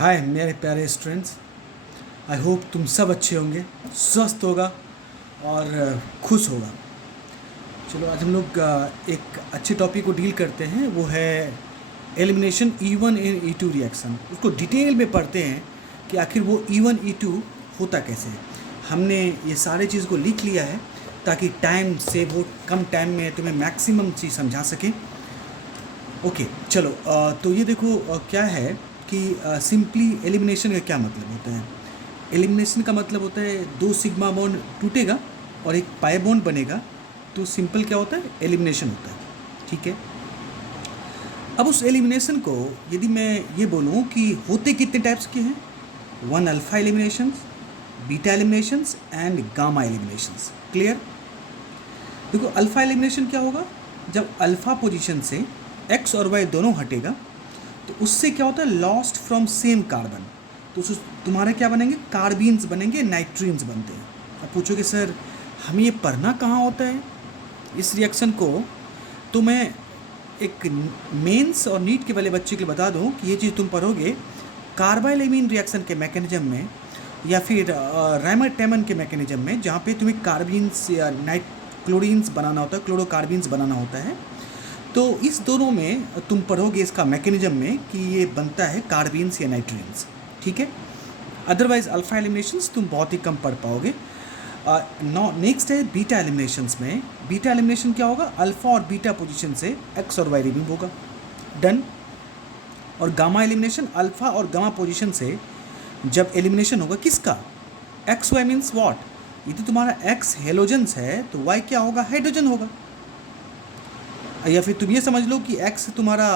हाय मेरे प्यारे students. I hope तुम सब अच्छे होंगे, स्वस्थ होगा और खुश होगा। चलो आज हम लोग एक अच्छे टॉपिक को डील करते हैं, वो है एलिमिनेशन E1 इन E2 रिएक्शन। उसको डिटेल में पढ़ते हैं कि आखिर वो E1 E2 होता कैसे है। हमने ये सारे चीज़ को लिख लिया है ताकि टाइम से वो कम टाइम में तुम्हें मैक्सिमम चीज़ समझा सकें। ओके चलो तो ये देखो क्या है कि सिंपली एलिमिनेशन का क्या मतलब होता है। एलिमिनेशन का मतलब होता है दो सिग्मा बॉन्ड टूटेगा और एक पाई बॉन्ड बनेगा, तो सिंपल क्या होता है, एलिमिनेशन होता है। ठीक है, अब उस एलिमिनेशन को यदि मैं ये बोलूँ कि होते कितने टाइप्स के हैं, 1 alpha eliminations, beta eliminations and gamma eliminations. Clear. देखो अल्फा एलिमिनेशन क्या होगा, जब अल्फा पोजीशन से एक्स और वाई दोनों हटेगा तो उससे क्या होता है, लॉस्ट फ्रॉम सेम कार्बन, तो तुम्हारे क्या बनेंगे, कार्बीन्स बनेंगे, नाइट्रीन्स बनते हैं। अब पूछोगे सर हमें ये पढ़ना कहाँ होता है इस रिएक्शन को, तो मैं एक मेंस और नीट के वाले बच्चे के लिए बता दूं कि ये चीज़ तुम पढ़ोगे कार्बाइलेमीन रिएक्शन के मैकेनिज्म में या फिर रायमर-टैमन के मैकेनिज्म में, जहाँ पे तुम्हें कार्बीन्स या क्लोरीन्स बनाना होता है, क्लोरोकार्बीन्स बनाना होता है। तो इस दोनों में तुम पढ़ोगे इसका मैकेनिज्म में कि ये बनता है कार्बीन्स या नाइट्रीन्स। ठीक है, अदरवाइज अल्फा एलिमिनेशंस तुम बहुत ही कम पढ़ पाओगे। नेक्स्ट है बीटा एलिमिनेशंस में। बीटा एलिमिनेशन क्या होगा, अल्फा और बीटा पोजीशन से एक्स और वाई रिमूव होगा, डन। और गामा एलिमिनेशन, अल्फा और गामा पोजीशन से जब एलिमिनेशन होगा किसका, एक्स वाई मीन्स व्हाट, यदि तुम्हारा एक्स हेलोजेंस है तो वाई क्या होगा, हाइड्रोजन होगा। या फिर तुम ये समझ लो कि एक्स तुम्हारा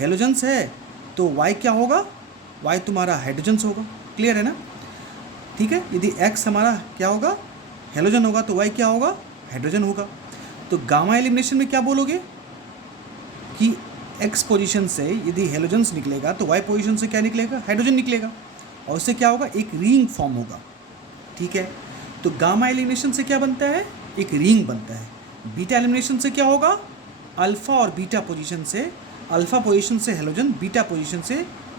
हेलोजेंस है तो वाई क्या होगा, वाई तुम्हारा हाइड्रोजन्स होगा। क्लियर है ना। ठीक है, यदि एक्स हमारा क्या होगा, हेलोजन होगा, तो वाई क्या होगा, हाइड्रोजन होगा। तो गामा एलिमिनेशन में क्या बोलोगे कि एक्स पोजीशन से यदि हेलोजेंस निकलेगा तो वाई पोजीशन से क्या निकलेगा, हाइड्रोजन निकलेगा, और उससे क्या होगा, एक रिंग फॉर्म होगा। ठीक है, तो गामा एलिमिनेशन से क्या बनता है, एक रिंग बनता है। बीटा एलिमिनेशन से क्या होगा, अल्फा और बीटा पोजीशन से, अल्फा पोजीशन से हेलोजन, बीटा पोजीशन से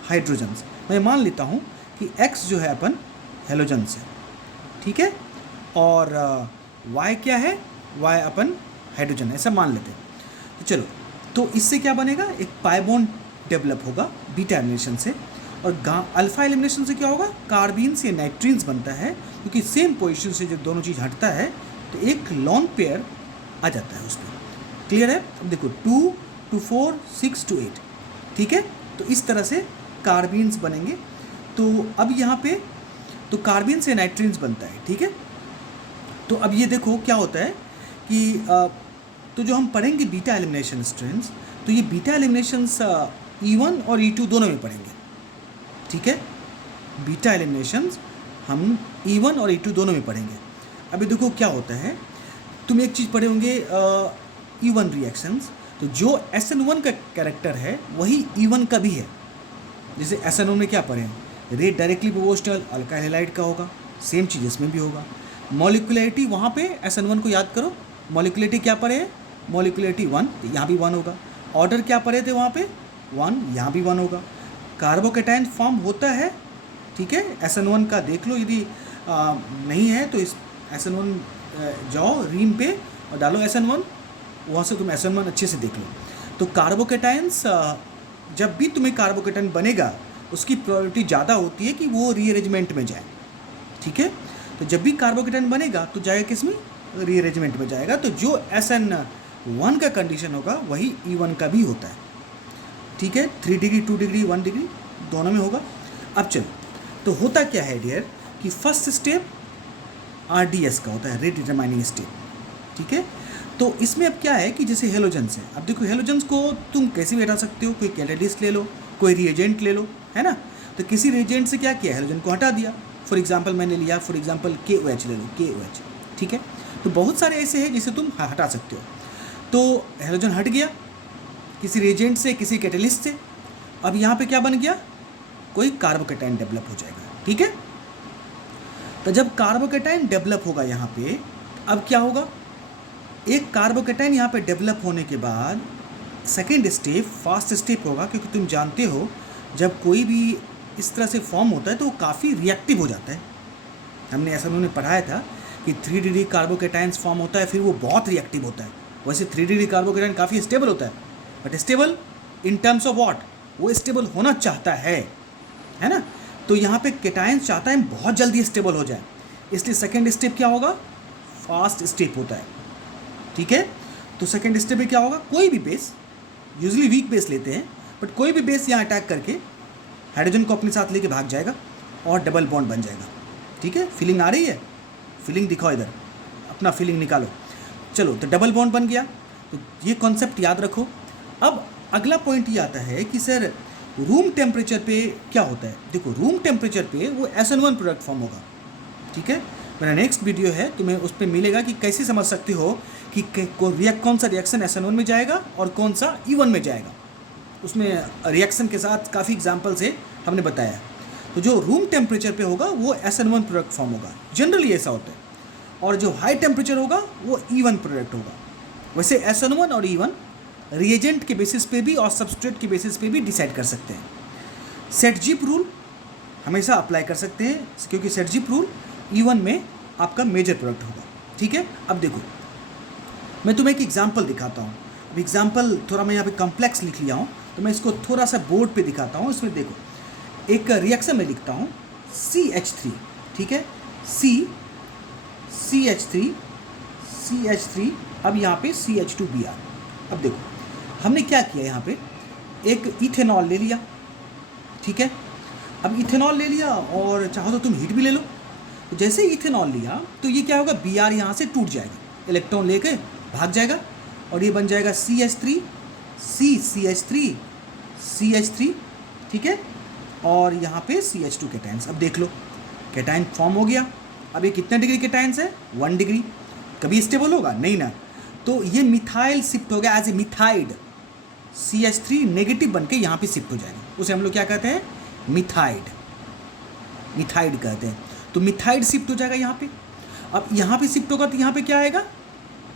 हाइड्रोजन्स। मैं मान लेता हूँ कि एक्स जो है अपन हेलोजन्स है, ठीक है, और वाई क्या है, वाई अपन हाइड्रोजन है, ऐसा मान लेते हैं। तो चलो, तो इससे क्या बनेगा, एक पाई बॉन्ड डेवलप होगा बीटा एलिमिनेशन से। और अल्फा एलिमिनेशन से क्या होगा, कार्बीन्स या नाइट्रीन्स बनता है, क्योंकि सेम पोजीशन से जब दोनों चीज़ हटता है तो एक लॉन पेयर आ जाता है उस पर। क्लियर है। अब देखो 2 to 4 6 to 8, ठीक है, तो इस तरह से कार्बीन्स बनेंगे। तो अब यहाँ पे तो कार्बीन से नाइट्रीन्स बनता है। ठीक है, तो अब ये देखो क्या होता है कि तो जो हम पढ़ेंगे बीटा एलिमिनेशन स्ट्रेंथ्स, तो ये बीटा एलिमिनेशंस E1 और E2 दोनों में पढ़ेंगे। ठीक है, बीटा एलिमिनेशंस हम E1 और E2 दोनों में पढ़ेंगे। अभी देखो क्या होता है, तुम एक चीज़ पढ़े होंगे E1 रिएक्शंस, तो जो SN1 का कैरेक्टर है वही E1 का भी है। जैसे SN1 में क्या पढ़े हैं, rate directly proportional alkyl halide का होगा, सेम चीज़ इसमें भी होगा। मॉलिक्युलरिटी वहाँ पे SN1 को याद करो, मॉलिक्युलरिटी क्या पढ़े हैं, मॉलिक्युलरिटी 1, यहाँ भी 1 होगा। ऑर्डर क्या पढ़े थे वहाँ पे 1, यहाँ भी 1 होगा। कार्बोकेटाइन फॉर्म होता है, ठीक है, SN1 का देख लो, यदि नहीं है तो इस SN1 जाओ रीम पे और डालो SN1, वहाँ से तुम SN1 अच्छे से देख लो। तो कार्बोकेटाइन्स, जब भी तुम्हें कार्बोकेटाइन बनेगा उसकी प्रोबेबिलिटी ज़्यादा होती है कि वो रीअरेंजमेंट में जाए। ठीक है, तो जब भी कार्बोकेटाइन बनेगा तो जाएगा किस में, रीअरेंजमेंट में जाएगा। तो जो SN1 का कंडीशन होगा वही E1 का भी होता है। ठीक है, 3 डिग्री 2 डिग्री 1 डिग्री दोनों में होगा। अब चलो, तो होता क्या है डियर कि फर्स्ट स्टेप RDS का होता है, रेट डिटरमाइनिंग स्टेप। ठीक है, तो इसमें अब क्या है कि जैसे हेलोजेंस है, अब देखो हेलोजेंस को तुम कैसे भी हटा सकते हो, कोई कैटालिस्ट ले लो, कोई रिएजेंट ले लो, है ना। तो किसी रिएजेंट से क्या किया, हेलोजन को हटा दिया। फॉर एग्जांपल मैंने लिया, फॉर एग्जांपल KOH ले लो, KOH। ठीक है, तो बहुत सारे ऐसे हैं जिसे तुम हटा सकते हो। तो हेलोजन हट गया किसी रिएजेंट से, किसी कैटालिस्ट से। अब यहाँ पे क्या बन गया, कोई कार्बोकेटाइन डेवलप हो जाएगा। ठीक है, तो जब कार्बोकेटाइन डेवलप होगा यहाँ पे, अब क्या होगा, एक कार्बोकेटाइन यहाँ पे डेवलप होने के बाद सेकेंड स्टेप फास्ट स्टेप होगा, क्योंकि तुम जानते हो जब कोई भी इस तरह से फॉर्म होता है तो वो काफ़ी रिएक्टिव हो जाता है। हमने ऐसा उन्होंने पढ़ाया था कि 3D कार्बोकेटाइंस फॉर्म होता है, फिर वो बहुत रिएक्टिव होता है। वैसे 3D कार्बोकेटाइन काफ़ी स्टेबल होता है, but stable in terms of what, वो स्टेबल होना चाहता है ना। तो यहाँ पे केटाइंस चाहता है बहुत जल्दी स्टेबल हो जाए, इसलिए सेकेंड स्टेप क्या होगा, फास्ट स्टेप होता है। ठीक है, तो सेकेंड स्टेप में क्या होगा, कोई भी बेस, यूजली वीक बेस लेते हैं, बट कोई भी बेस यहाँ अटैक करके हाइड्रोजन को अपने साथ लेके भाग जाएगा और डबल बॉन्ड बन जाएगा। ठीक है, फीलिंग आ रही है, फीलिंग दिखाओ इधर, अपना फीलिंग निकालो। चलो, तो डबल बॉन्ड बन गया, तो ये कॉन्सेप्ट याद रखो। अब अगला पॉइंट ये आता है कि सर रूम टेम्परेचर पे क्या होता है। देखो, रूम टेम्परेचर पे वो SN1 प्रोडक्ट फॉर्म होगा। ठीक है, मेरा नेक्स्ट वीडियो है, तुम्हें उस पर मिलेगा कि कैसे समझ सकते हो कि कौन सा रिएक्शन SN1 में जाएगा और कौन सा E1 में जाएगा। उसमें रिएक्शन के साथ काफ़ी एग्जाम्पल से हमने बताया। तो जो रूम टेम्परेचर पे होगा वो SN1 प्रोडक्ट फॉर्म होगा, जनरली ऐसा होता है, और जो हाई टेम्परेचर होगा वो E1 प्रोडक्ट होगा। वैसे SN1 और E1 रिएजेंट के बेसिस पे भी और सबस्ट्रेट के बेसिस पे भी डिसाइड कर सकते हैं। सेट-जीप रूल हमेशा अप्लाई कर सकते हैं, क्योंकि सेट-जीप रूल E1 में आपका मेजर प्रोडक्ट होगा। ठीक है, अब देखो मैं तुम्हें एक एग्जांपल दिखाता हूँ। अब एग्जांपल थोड़ा मैं यहाँ पे कॉम्प्लेक्स लिख लिया हूँ, तो मैं इसको थोड़ा सा बोर्ड पे दिखाता हूँ। इसमें देखो, एक रिएक्शन में लिखता हूँ CH3। ठीक है, CH3, अब यहाँ पे CH2Br। अब देखो हमने क्या किया, यहाँ पे एक इथेनॉल ले लिया। ठीक है, अब इथेनॉल ले लिया और चाहो तो तुम हीट भी ले लो। तो जैसे इथेनॉल लिया तो ये क्या होगा, Br यहाँ से टूट जाएगा, इलेक्ट्रॉन लेके भाग जाएगा और ये बन जाएगा CH3, CH3। ठीक है, और यहाँ पे CH2 कैटायंस। अब देख लो, कैटायन फॉर्म हो गया। अब ये कितने डिग्री कैटायंस है, 1 डिग्री। कभी स्टेबल होगा नहीं ना, तो ये मिथाइल शिफ्ट हो गया एज ए मिथाइड। CH3 नेगेटिव बन के यहाँ पे शिफ्ट हो जाएगा, उसे हम लोग क्या कहते हैं, मिथाइड कहते हैं। तो मिथाइड शिफ्ट हो जाएगा यहाँ पे। अब यहाँ पे शिफ्ट होगा तो यहाँ पे क्या आएगा,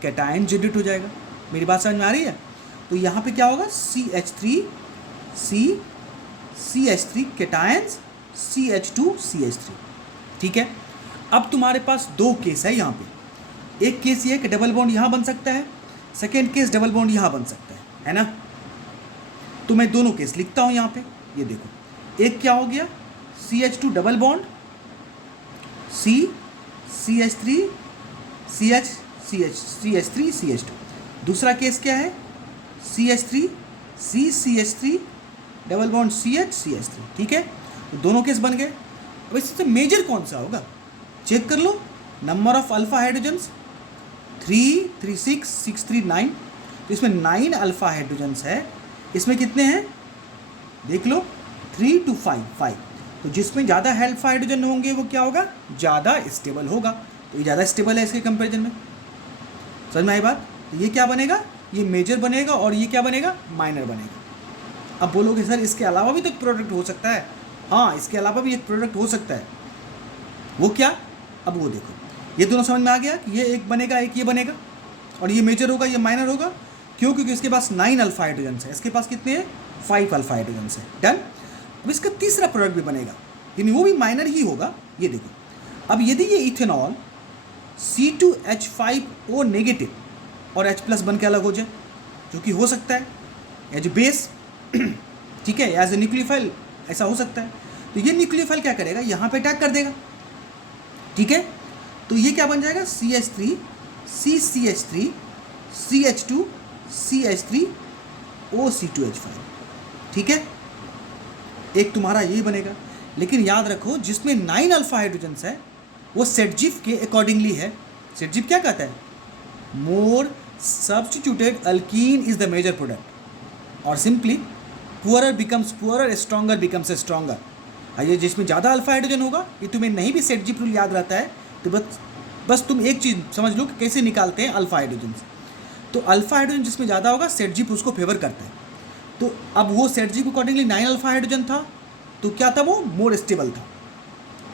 कैटायन जनरेट हो जाएगा। मेरी बात समझ में आ रही है। तो यहाँ पे क्या होगा, CH3 कैटायंस, CH2CH3। ठीक है, अब तुम्हारे पास दो केस है यहाँ पे। एक केस ये है कि डबल बॉन्ड यहाँ बन सकता है, सेकेंड केस डबल बॉन्ड यहाँ बन सकता है ना। तो मैं दोनों केस लिखता हूँ यहाँ पे। ये देखो, एक क्या हो गया, CH2 double bond CH3 CH2। दूसरा केस क्या है, CH3 डबल बॉन्ड CH3। ठीक है, तो दोनों केस बन गए। अब इससे मेजर कौन सा होगा, चेक कर लो। Number of alpha hydrogens 3, 3, 6, 6, 3, 9। तो इसमें 9 अल्फा हाइड्रोजन्स है। इसमें कितने हैं देख लो, 3 to 5। तो जिसमें ज़्यादा अल्फा हाइड्रोजन होंगे वो क्या होगा, ज़्यादा स्टेबल होगा। तो ये ज़्यादा स्टेबल है इसके कंपेरिजन में। समझ में आई बात। तो ये क्या बनेगा, ये मेजर बनेगा और ये क्या बनेगा, माइनर बनेगा। अब बोलोगे सर इसके अलावा भी तो एक प्रोडक्ट हो सकता है। हाँ, इसके अलावा भी एक प्रोडक्ट हो सकता है। वो क्या, अब वो देखो, ये दोनों समझ में आ गया कि ये एक बनेगा, एक ये बनेगा, और ये मेजर होगा, ये माइनर होगा। क्यों, क्योंकि इसके पास 9 अल्फा हाइड्रोजन्स है, इसके पास कितने हैं, 5 अल्फा हाइड्रोजन्स है। डन। अब इसका तीसरा प्रोडक्ट भी बनेगा, यानी वो भी माइनर ही होगा। ये देखो, अब यदि ये इथेनॉल C2H5O नेगेटिव और H+ बन के अलग हो जाए, जो कि हो सकता है एज बेस, ठीक है, एज ए न्यूक्लियोफाइल ऐसा हो सकता है। तो ये न्यूक्लियोफाइल क्या करेगा, यहाँ पे अटैक कर देगा। ठीक है, तो ये क्या बन जाएगा, CH3 CCH3 CH2 CH3 OC2H5। ठीक है, एक तुम्हारा यही बनेगा। लेकिन याद रखो, जिसमें 9 अल्फा हाइड्रोजन्स है वो सेट-जीप के अकॉर्डिंगली है। सेट-जीप क्या कहता है, more substituted alkene is the major product, और simply poorer becomes poorer, stronger becomes stronger. ये जिसमें ज़्यादा अल्फा हाइड्रोजन होगा, ये तुम्हें नहीं भी सेट-जीप रूल याद रहता है तो बस तुम एक चीज़ समझ लो कि कैसे निकालते हैं अल्फा हाइड्रोजन। तो अल्फा हाइड्रोजन जिसमें ज़्यादा होगा, सेट-जीप उसको फेवर करता है। तो अब वो सेट-जीप अकॉर्डिंगली 9 अल्फा हाइड्रोजन था, तो क्या था, वो मोर स्टेबल था।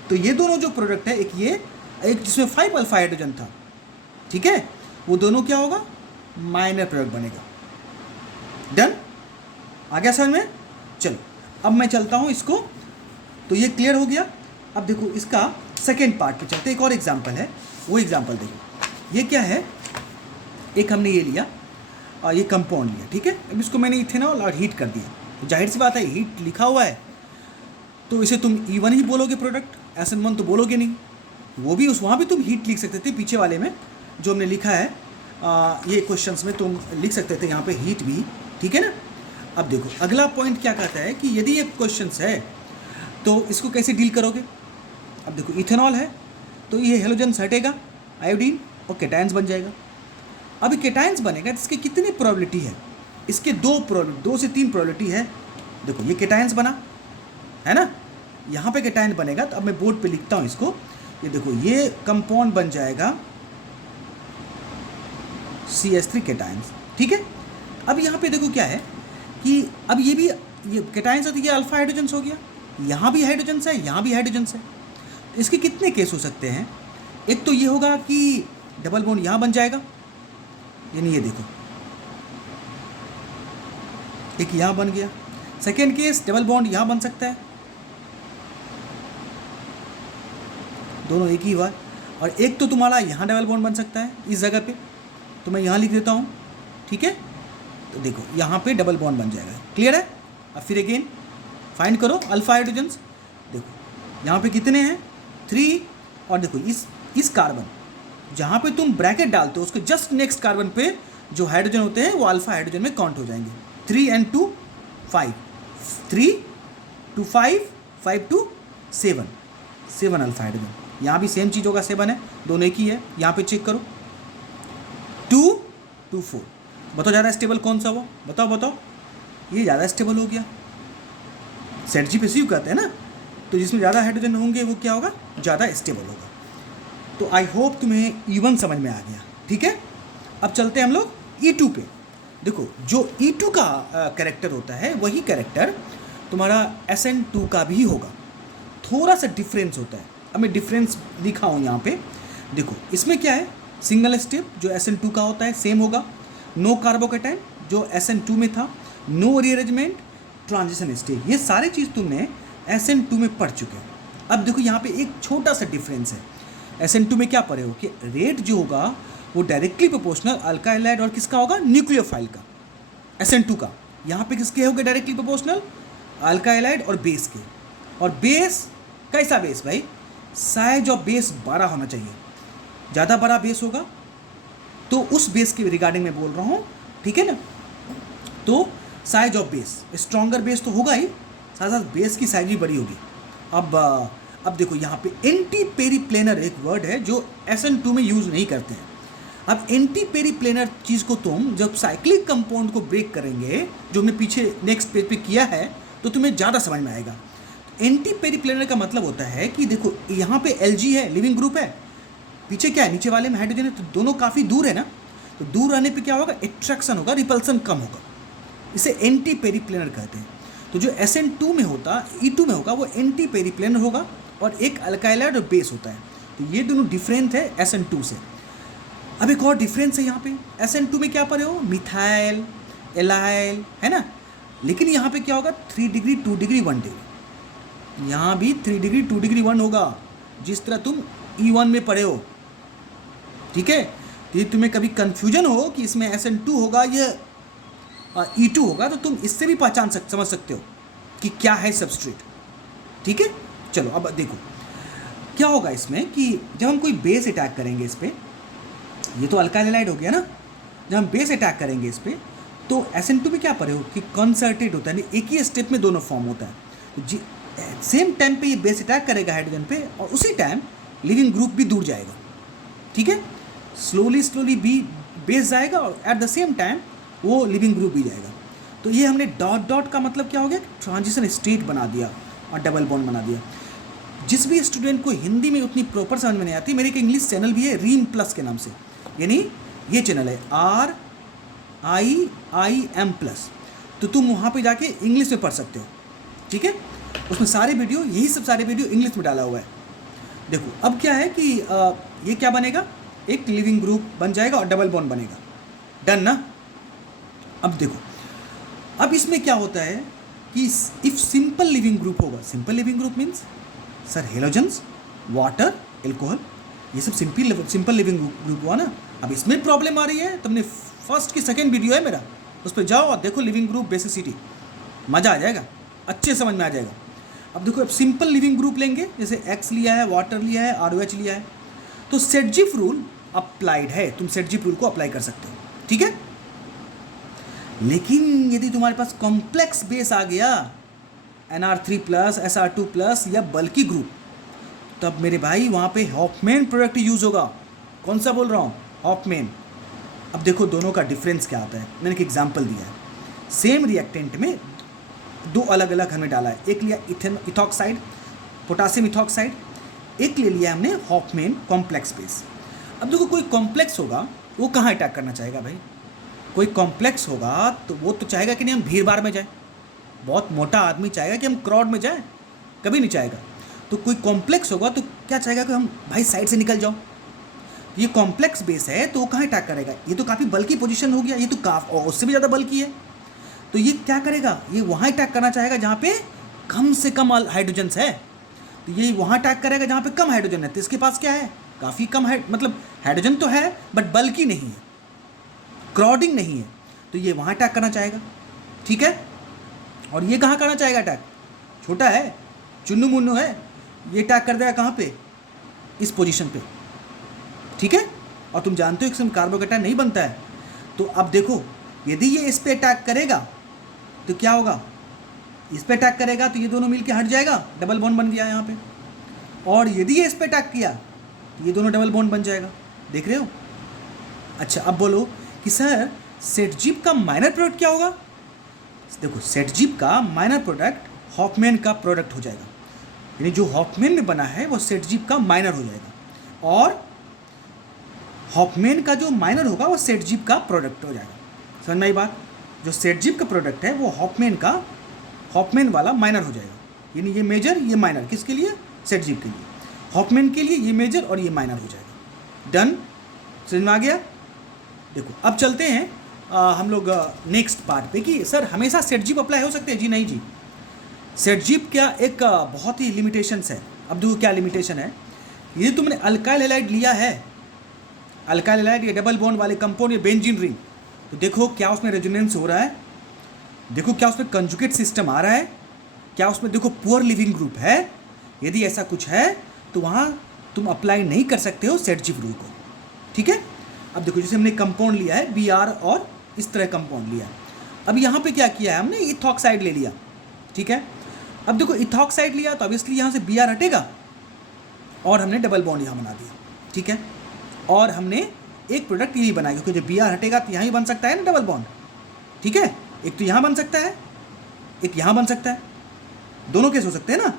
तो ये दोनों जो प्रोडक्ट है, एक ये, एक जिसमें 5 अल्फा हाइड्रोजन था, ठीक है, वो दोनों क्या होगा, माइनर प्रोडक्ट बनेगा। डन, आ गया समझ में। चलो अब मैं चलता हूँ इसको तो ये क्लियर हो गया। अब देखो इसका सेकेंड पार्ट पे चलते, एक और एग्जाम्पल है, वो एग्जाम्पल देखो। ये क्या है, एक हमने ये लिया और ये कंपाउंड लिया, ठीक है। अब इसको मैंने इथेनॉल और हीट कर दिया, तो जाहिर सी बात है हीट लिखा हुआ है तो इसे तुम E1 ही बोलोगे प्रोडक्ट, SN1 तो बोलोगे नहीं। वो भी वहाँ भी तुम हीट लिख सकते थे, पीछे वाले में जो हमने लिखा है ये क्वेश्चंस में तुम लिख सकते थे यहाँ पे हीट भी, ठीक है ना। अब देखो अगला पॉइंट क्या कहता है कि यदि ये क्वेश्चंस है तो इसको कैसे डील करोगे। अब देखो इथेनॉल है तो ये हेलोजन हटेगा, आयोडीन और केटायंस बन जाएगा। अभी केटायंस बनेगा तो इसकी कितनी प्रोबेबिलिटी है, इसके दो से तीन प्रोबेबिलिटी है। देखो ये केटायंस बना है ना, यहाँ पे केटायन बनेगा, तो अब मैं बोर्ड पे लिखता हूँ इसको। ये देखो ये कंपाउंड बन जाएगा CH3 केटायंस, ठीक है। अब यहाँ पे देखो क्या है कि अब ये केटायंस है तो ये अल्फा हाइड्रोजन्स हो गया, यहाँ भी हाइड्रोजन्स है, यहाँ भी हाइड्रोजन्स है। इसके कितने केस हो सकते हैं, एक तो ये होगा कि डबल बॉन्ड यहाँ बन जाएगा, यानी ये देखो एक यहाँ बन गया। सेकेंड केस डबल बॉन्ड यहाँ बन सकता है, दोनों एक ही हुआ। और एक तो तुम्हारा यहाँ डबल बॉन्ड बन सकता है इस जगह पे, तो मैं यहाँ लिख देता हूँ, ठीक है। तो देखो यहाँ पे डबल बॉन्ड बन जाएगा, क्लियर है। अब फिर अगेन फाइंड करो अल्फा हाइड्रोजन्स। देखो यहाँ पे कितने हैं, 3, और देखो इस कार्बन जहाँ पे तुम ब्रैकेट डालते हो उसके जस्ट नेक्स्ट कार्बन पे जो हाइड्रोजन होते हैं वो अल्फा हाइड्रोजन में काउंट हो जाएंगे। 3 and 2 5, 3 to 5, 5 to 7, 7 alpha hydrogen. यहाँ भी सेम चीज़ होगा, 7 है, दोनों एक ही है। यहाँ पे चेक करो 2 to 4, बताओ ज़्यादा स्टेबल कौन सा हुआ, बताओ। ये ज़्यादा स्टेबल हो गया, ZgPCU कहते हैं ना, तो जिसमें ज़्यादा हाइड्रोजन होंगे वो क्या होगा, ज़्यादा स्टेबल होगा। तो आई होप तुम्हें E1 समझ में आ गया, ठीक है। अब चलते हैं हम लोग E2 पे। देखो जो E2 का कैरेक्टर होता है वही कैरेक्टर तुम्हारा SN2 का भी होगा, थोड़ा सा डिफरेंस होता है। अब मैं डिफरेंस लिखा हूँ यहाँ पे, देखो इसमें क्या है, सिंगल स्टेप जो SN2 का होता है सेम होगा, नो कार्बोकेटाइन जो SN2 में था, नो रीअरेंजमेंट, ट्रांजिशन स्टेज, ये सारी चीज़ तुमने SN2 में पढ़ चुके हो। अब देखो यहाँ पे एक छोटा सा डिफरेंस है, SN2 में क्या पढ़े हो कि रेट जो होगा वो डायरेक्टली प्रोपोर्शनल अल्काइल हाइड और किसका होगा, न्यूक्लियोफाइल का, SN2 का। यहाँ पे किसके होगा डायरेक्टली प्रोपोर्शनल, अल्काइल हाइड और बेस के। और बेस कैसा बेस भाई, साइज ऑफ बेस 12 होना चाहिए, ज़्यादा बड़ा बेस होगा तो उस बेस के रिगार्डिंग में बोल रहा हूँ, ठीक है ना। तो size of base, stronger base तो होगा ही, साथ साथ बेस की साइज भी बड़ी होगी। अब देखो यहाँ पे एंटी पेरीप्लेनर एक वर्ड है जो SN2 में यूज़ नहीं करते हैं। अब एंटी पेरीप्लेनर चीज़ को तुम जब साइक्लिक कंपाउंड को ब्रेक करेंगे, जो हमने पीछे नेक्स्ट पेज पे किया है, तो तुम्हें ज़्यादा समझ में आएगा। एंटी पेरीप्लेनर का मतलब होता है कि देखो यहाँ पे Lg है, लिविंग ग्रुप है, पीछे क्या है, नीचे वाले में हाइड्रोजन है, तो दोनों काफ़ी दूर है ना, तो दूर रहने पे क्या होगा, एट्रैक्शन होगा, रिपल्सन कम होगा, इसे एंटी पेरीप्लेनर कहते हैं। तो जो SN2 में होता, E2 में होगा, वो एंटी पेरीप्लेनर होगा और एक अल्काइल हाइड और बेस होता है। तो ये दोनों डिफरेंट है SN2 से। अब एक और डिफरेंस है यहाँ पे, SN2 में क्या पढ़े हो, मिथाइल, एलाइल, है ना, लेकिन यहाँ पे क्या होगा, 3 डिग्री 2 डिग्री 1 डिग्री, यहाँ भी 3 डिग्री 2 डिग्री 1 होगा, जिस तरह तुम E1 में पढ़े हो, ठीक है। तो ये तुम्हें कभी कन्फ्यूजन हो कि इसमें SN2 होगा या E2 होगा, तो तुम इससे भी समझ सकते हो कि क्या है सबस्ट्रेट, ठीक है। चलो अब देखो क्या होगा इसमें कि जब हम कोई बेस अटैक करेंगे इस पर, ये तो अल्काइल हाइड हो गया ना, जब हम बेस अटैक करेंगे इस पर तो SN2 में क्या पढ़े हो कि कंसर्टेड होता है, एक ही स्टेप में दोनों फॉर्म होता है। तो सेम टाइम पे ये बेस अटैक करेगा हाइड्रोजन पे और उसी टाइम लिविंग ग्रुप भी दूर जाएगा, ठीक है। स्लोली भी बेस जाएगा और एट द सेम टाइम वो लिविंग ग्रुप भी जाएगा। तो ये हमने डॉट का मतलब क्या हो गया, ट्रांजिशन स्टेट बना दिया और डबल बॉन्ड बना दिया। जिस भी स्टूडेंट को हिंदी में उतनी प्रॉपर समझ में नहीं आती, मेरे एक इंग्लिश चैनल भी है रीम प्लस के नाम से, यानी ये चैनल है RIIM+, तो तुम वहाँ पे जाके इंग्लिश में पढ़ सकते हो, ठीक है। उसमें सारे वीडियो, यही सब सारे वीडियो इंग्लिश में डाला हुआ है। देखो अब क्या है कि ये क्या बनेगा, एक लिविंग ग्रुप बन जाएगा और डबल बॉन्ड बनेगा, डन ना। अब देखो अब इसमें क्या होता है कि इफ सिंपल लिविंग ग्रुप होगा, simple leaving group means sir halogens, water, alcohol, ये सब सिंपल लिविंग ग्रुप हुआ ना। अब इसमें प्रॉब्लम आ रही है, तुमने फर्स्ट की सेकेंड वीडियो है मेरा, उस पर जाओ और देखो लिविंग ग्रुप बेसिसिटी, मज़ा आ जाएगा, अच्छे समझ में आ जाएगा। अब देखो, अब सिंपल लिविंग ग्रुप लेंगे, जैसे एक्स लिया है, वाटर लिया है, ROH लिया है, तो सेटजिफ रूल अप्लाइड है, तुम सेटजिफ रूल को अप्लाई कर सकते हो, ठीक है। लेकिन यदि तुम्हारे पास कॉम्प्लेक्स बेस आ गया, NR3+, SR2+ या बल्कि ग्रुप, तब मेरे भाई वहाँ पे हॉफमैन प्रोडक्ट यूज़ होगा। कौन सा बोल रहा हूँ? हॉफमैन। अब देखो दोनों का डिफरेंस क्या आता है, मैंने एक एग्जांपल दिया है। सेम रिएक्टेंट में दो अलग अलग हमने डाला है, एक लिया इथॉक्साइड, पोटासियम इथॉक्साइड, एक ले लिया हमने हॉफमैन कॉम्प्लेक्स बेस। अब देखो कोई कॉम्प्लेक्स होगा वो कहाँ अटैक करना चाहेगा भाई? कोई कॉम्प्लेक्स होगा तो वो तो चाहेगा कि नहीं हम भीड़ भाड़ में जाए, बहुत मोटा आदमी चाहेगा कि हम क्राउड में जाएं? कभी नहीं चाहेगा। तो कोई कॉम्प्लेक्स होगा तो क्या चाहेगा कि हम भाई साइड से निकल जाओ। ये कॉम्प्लेक्स बेस है तो वो कहाँ अटैक करेगा? ये तो काफ़ी बल्कि पोजीशन हो गया, ये तो और उससे भी ज़्यादा बल्कि है, तो ये क्या करेगा? ये वहाँ अटैक करना चाहेगा जहाँ पे कम से कम हाइड्रोजन्स है। तो ये वहाँ अटैक करेगा जहाँ पे कम हाइड्रोजन है। तो इसके पास क्या है? काफ़ी कम मतलब हाइड्रोजन तो है बट बल्कि नहीं है, क्राउडिंग नहीं है, तो ये वहाँ अटैक करना चाहेगा, ठीक है। और ये कहाँ करना चाहेगा अटैक? छोटा है, चुन्नू मुन्नू है, ये अटैक कर देगा कहाँ पे? इस पोजीशन पे, ठीक है। और तुम जानते हो कि कार्बोकेटायन नहीं बनता है। तो अब देखो यदि ये इस पे अटैक करेगा तो क्या होगा? इस पे अटैक करेगा तो ये दोनों मिलके हट जाएगा, डबल बॉन्ड बन गया यहाँ पे। और यदि ये इस पे अटैक किया तो ये दोनों डबल बॉन्ड बन जाएगा, देख रहे हो? अच्छा अब बोलो कि सर सेटजिप का माइनर प्रोडक्ट क्या होगा? देखो सेटजिप का माइनर प्रोडक्ट हॉफमैन का प्रोडक्ट हो जाएगा, यानी जो हॉफमैन में बना है वो सेटजिप का माइनर हो जाएगा, और हॉफमैन का जो माइनर होगा वो सेटजिप का प्रोडक्ट हो जाएगा। समझ में आई बात? जो सेटजिप का प्रोडक्ट है वो हॉफमैन वाला माइनर हो जाएगा, यानी ये मेजर ये माइनर, किसके लिए? सेटजिप के लिए। हॉफमैन के लिए ये मेजर और ये माइनर हो जाएगा। डन? समझ में आ गया? देखो अब चलते हैं हम लोग नेक्स्ट पार्ट पे कि सर हमेशा सेटजिप अप्लाई हो सकते हैं? जी नहीं जी, सेटजिप क्या एक बहुत ही लिमिटेशंस है। अब देखो क्या लिमिटेशन है। यदि तुमने अल्काइल हैलाइड लिया है, अल्काइल हैलाइड या डबल बॉन्ड वाले कंपाउंड या बेंजीन रिंग, तो देखो क्या उसमें रेजोनेंस हो रहा है, देखो क्या उसमें कंजुगेट सिस्टम आ रहा है, क्या उसमें देखो पुअर लिविंग ग्रुप है। यदि ऐसा कुछ है तो वहाँ तुम अप्लाई नहीं कर सकते हो सेटजिप रूल को, ठीक है। अब देखो जैसे हमने कंपाउंड लिया है Br और इस तरह कंपाउंड लिया है। अब यहाँ पे क्या किया है हमने? इथॉक्साइड ले लिया, ठीक है। अब देखो इथॉक्साइड लिया तो ऑब्वियसली यहाँ से Br हटेगा और हमने डबल बॉन्ड यहाँ बना दिया, ठीक है। और हमने एक प्रोडक्ट यही बनाया, क्योंकि जब Br हटेगा तो यहाँ ही बन सकता है ना डबल बॉन्ड, ठीक है। एक तो यहाँ बन सकता है, एक यहाँ बन सकता है, दोनों केस हो सकते हैं ना,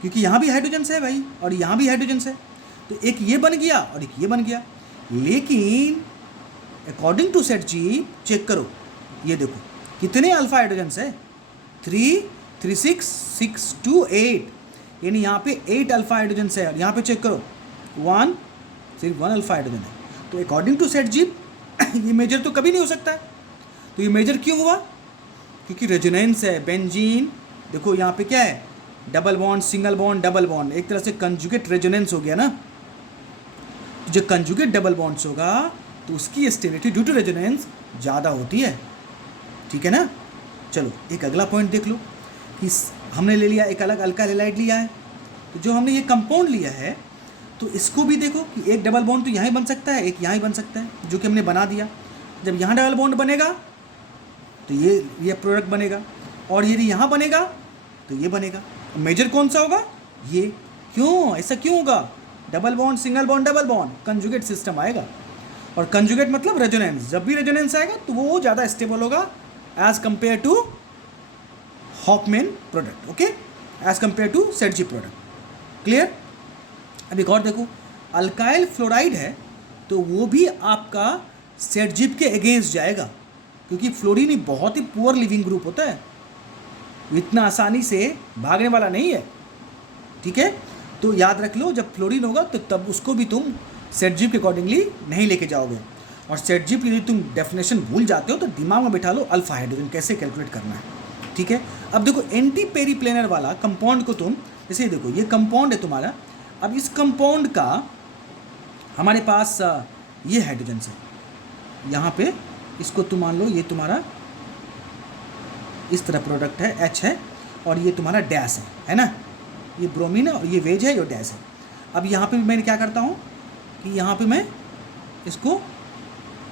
क्योंकि यहाँ भी हाइड्रोजन्स है भाई और यहाँ भी हाइड्रोजन्स है। तो एक ये बन गया और एक ये बन गया। लेकिन अकॉर्डिंग टू सेटजिप चेक करो, ये देखो कितने अल्फा हाइड्रोजन्स है? 3, 3, 6, 2, 8, यानी यहाँ पे 8 अल्फा हाइड्रोजन्स है। और यहाँ पे चेक करो 1, सिर्फ 1 अल्फा हाइड्रोजन है। तो अकॉर्डिंग टू सेटजिप ये मेजर तो कभी नहीं हो सकता है। तो ये मेजर क्यों हुआ? क्योंकि रेजोनेंस है। बेंजीन देखो यहाँ पे क्या है? Double bond, single bond, double bond, एक तरह से कंजुगेट रेजोनेंस हो गया ना। जो कंजुगेट डबल बॉन्ड्स होगा तो उसकी स्टेबिलिटी ड्यू टू रेजोनेंस ज़्यादा होती है, ठीक है ना। चलो एक अगला पॉइंट देख लो कि हमने ले लिया एक अलग अल्काइल हैलाइड लिया है, तो जो हमने ये कंपाउंड लिया है तो इसको भी देखो कि एक डबल बॉन्ड तो यहाँ ही बन सकता है, एक यहाँ ही बन सकता है, जो कि हमने बना दिया। जब यहाँ डबल बॉन्ड बनेगा तो ये प्रोडक्ट बनेगा, और यदि यहाँ बनेगा तो ये बनेगा। मेजर कौन सा होगा? ये। क्यों? ऐसा क्यों होगा? Double bond, single bond, double bond, conjugate system आएगा। और कंजुगेट मतलब रेजोनेंस, जब भी रेजोनेंस आएगा तो वो ज़्यादा स्टेबल होगा as compared to Hofmann product, okay, as compared to Saytzeff product. Clear? अब एक और देखो, अल्काइल फ्लोराइड है तो वो भी आपका सेटजिप के अगेंस्ट जाएगा, क्योंकि फ्लोरीन ही बहुत ही पुअर लिविंग ग्रुप होता है, इतना आसानी से भागने वाला नहीं है, ठीक है। तो याद रख लो जब फ्लोरीन होगा तो तब उसको भी तुम सेटजिप के अकॉर्डिंगली नहीं लेके जाओगे। और सेटजिप यदि तुम डेफिनेशन भूल जाते हो तो दिमाग में बैठा लो अल्फा हाइड्रोजन कैसे कैलकुलेट करना है, ठीक है। अब देखो एंटी पेरिप्लेनर वाला कंपाउंड को तुम जैसे ये देखो, ये कंपाउंड है तुम्हारा। अब इस कंपाउंड का हमारे पास ये हाइड्रोजन है यहाँ पे, इसको तुम मान लो ये तुम्हारा इस तरह प्रोडक्ट है, H है, और ये तुम्हारा डैश है ना, ये ब्रोमीन है और ये वेज है, ये डैश है। अब यहाँ पे मैं क्या करता हूँ कि यहाँ पे मैं इसको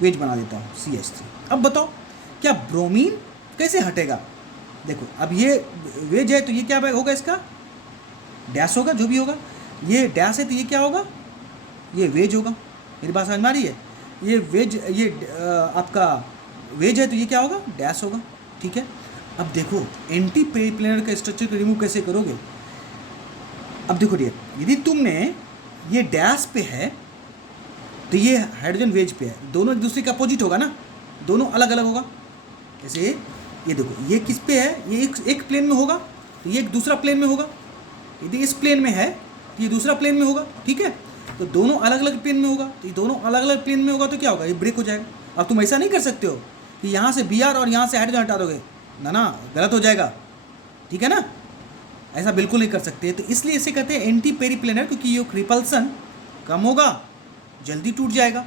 वेज बना देता हूँ CH3। अब बताओ क्या ब्रोमीन कैसे हटेगा? देखो अब ये वेज है तो ये क्या होगा, इसका डैश होगा, जो भी होगा। ये डैश है तो ये क्या होगा, ये वेज होगा। मेरी बात समझ में आ रही है? ये वेज, ये आपका वेज है तो ये क्या होगा, डैश होगा। ठीक है, अब देखो एंटी पेरिप्लेनर का स्ट्रक्चर को रिमूव कैसे करोगे। अब देखो डियर, यदि तुमने ये डैश पे है तो ये हाइड्रोजन वेज पे है, दोनों एक दूसरे के अपोजिट होगा ना, दोनों अलग अलग होगा। जैसे ये देखो, ये किस पे है, ये एक प्लेन में होगा तो ये एक दूसरा प्लेन में होगा। यदि इस प्लेन में है तो ये दूसरा प्लेन में होगा। ठीक है, तो दोनों अलग अलग प्लेन में होगा, तो ये दोनों अलग अलग प्लेन में होगा तो क्या होगा, ये ब्रेक हो जाएगा। अब तुम ऐसा नहीं कर सकते हो कि यहाँ से Br और यहाँ से हाइड्रोजन हटा दोगे, ना, गलत हो जाएगा। ठीक है ना, ऐसा बिल्कुल नहीं कर सकते। तो इसलिए इसे कहते हैं एंटी पेरिप्लेनर, क्योंकि ये रिपल्सन कम होगा, जल्दी टूट जाएगा,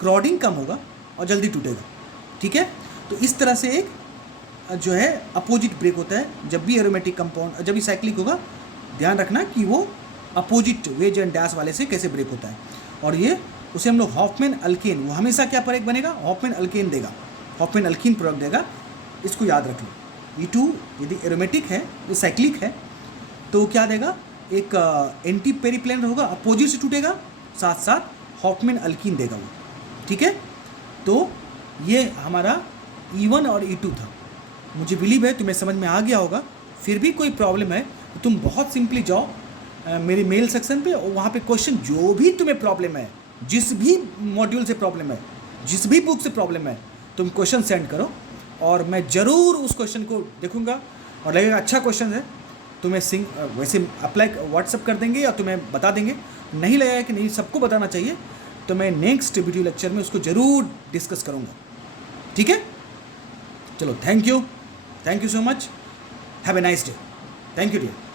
क्राउडिंग कम होगा और जल्दी टूटेगा। ठीक है, तो इस तरह से एक जो है अपोजिट ब्रेक होता है जब भी एरोमेटिक कंपाउंड, जब भी साइक्लिक होगा। ध्यान रखना कि वो अपोजिट वेज एंड डैश वाले से कैसे ब्रेक होता है। और ये उसे हम लोग हॉफमैन अल्केन, वो हमेशा क्या प्रोडक्ट बनेगा, हॉफमैन अल्केन देगा, हॉफमैन अल्कीन प्रोडक्ट देगा। इसको याद रख लो। E2 यदि एरोमेटिक है, ये साइक्लिक है, तो क्या देगा, एक एंटी पेरिप्लेनर होगा, अपोजिट से टूटेगा, साथ साथ हॉफमैन अल्कीन देगा वो। ठीक है, तो ये हमारा E1 और E2 था। मुझे बिलीव है तुम्हें समझ में आ गया होगा। फिर भी कोई प्रॉब्लम है तो तुम बहुत सिंपली जाओ मेरे मेल सेक्शन पे, और वहाँ पे क्वेश्चन जो भी तुम्हें प्रॉब्लम है, जिस भी मॉड्यूल से प्रॉब्लम है, जिस भी बुक से प्रॉब्लम है, तुम क्वेश्चन सेंड करो और मैं ज़रूर उस क्वेश्चन को देखूंगा, और लगेगा अच्छा क्वेश्चन है तुम्हें वैसे अप्लाई व्हाट्सअप कर देंगे या तुम्हें बता देंगे। नहीं लगेगा कि नहीं सबको बताना चाहिए, तो मैं नेक्स्ट वीडियो लेक्चर में उसको ज़रूर डिस्कस करूँगा। ठीक है, चलो, thank you so much, have a nice day, thank you dear.